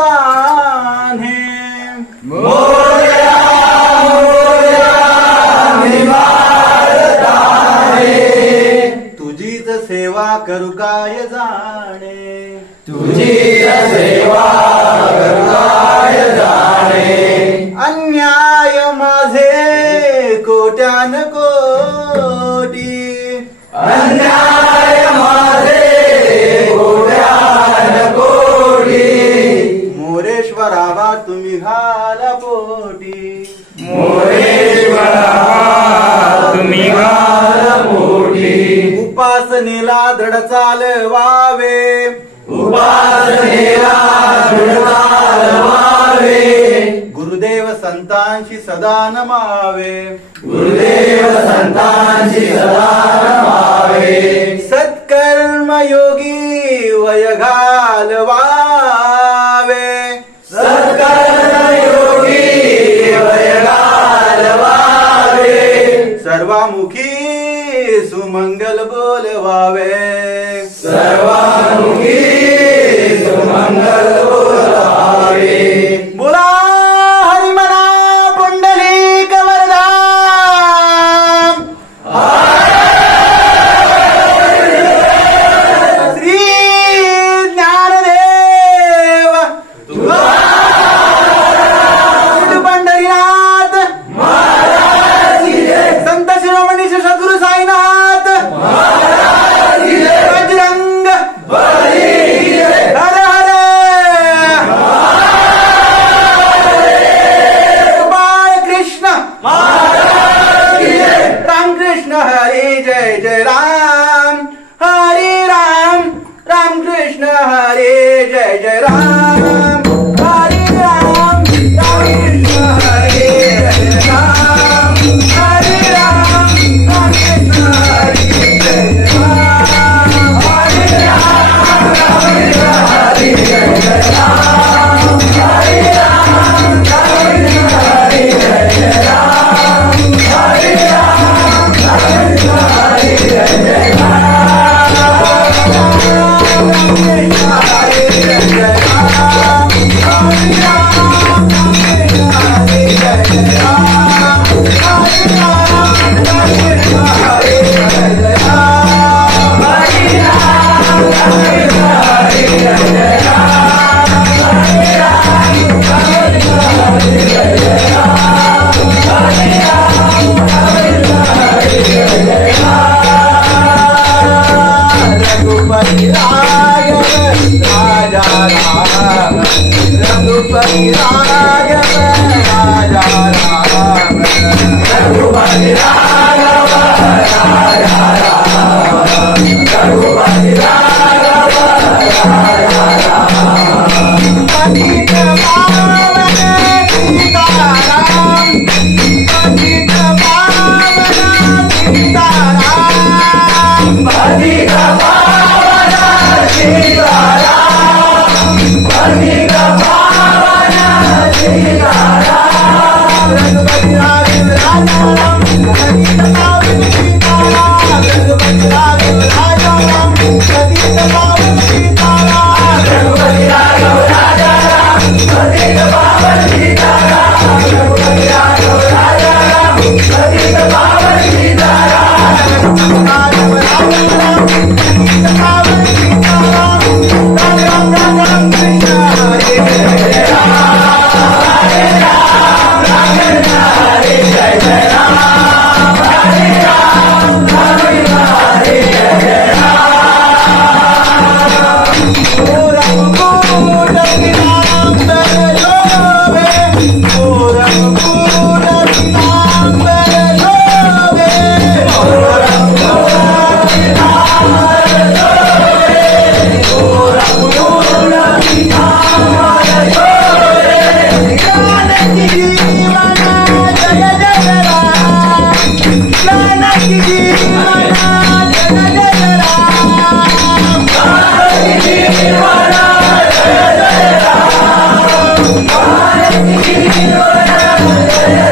निबाळताने मोरया मोरया निबाळताने तुझीच सेवा करू काय जाणे तुझीच सेवा करू काय जाणे अन्याय माझे कोट्यान कोटी अन्याय माझे कोट्यान कोटी मोरेश्वरावा तुम्ही घाला पोटी मोरेश्वरावा तुम्ही घाला पोटी उपासनेला दृढ चालवावे उपासनेला दृढ चालवावे गुरुदेव संतांशी सदा नमावे गुरुदेव संतांची सदा नमावे सत्कर्म योगी वय घालवावे सत्कर्म योगी वय घालवावे सर्वामुखी सुमंगल बोलवावे सर्वांगी सुमंगल बोलावे बोला हरिमना पुंडलिक वरदा श्री ज्ञानदेव पंढरीनाथ संत शिरोमणी श्री सद्गुरु साईनाथ बजरंग हर हर गोपाळ कृष्ण रामकृष्ण हरी जय जय राम हरे राम रामकृष्ण हरे जय जय राम हरे राम रामकृष्ण हरे जय जय राम हरे राम रामकृष्ण हरे जय जय राम हरे राम रामकृष्ण हरे जय जय राम हरे राम रामकृष्ण हरे जय जय राम हरे राम रामकृष्ण हरे जय जय रघुपति राघव राजा राम रघुपति राघव राजा राम रघुपति राघव राजा राम रघुपति राघव राजा राम पतित पावन सीताराम पतित पावन सीताराम पतित पावन सीताराम पतित पावन सीताराम रघुपति राघव राजा राम पतित पावन सीताराम रघुपति राघव राजा राम पतित पावन सीताराम रघुपति राघव राजा राम पतित पावन सीताराम रघुपति राघव राजा राम पतित पावन सीताराम राघव राजा राम पतित पावन सीताराम राम राम राम राम कृष्ण हरे जय राम हरे राम राम कृष्ण हरे जय जय राम हरे राम राम कृष्ण हरे जय जय राम ओ रघुकुल पीताम्बर शोभे ओ रघुकुल पीताम्बर शोभे ओ रघुकुल पीताम्बर शोभे ओ रघुकुल पीताम्बर शोभे जानकी जीवन जय जय राम जानकी जीवन जय जय राम जानकी जीवन जय जय राम जानकी जीवन जय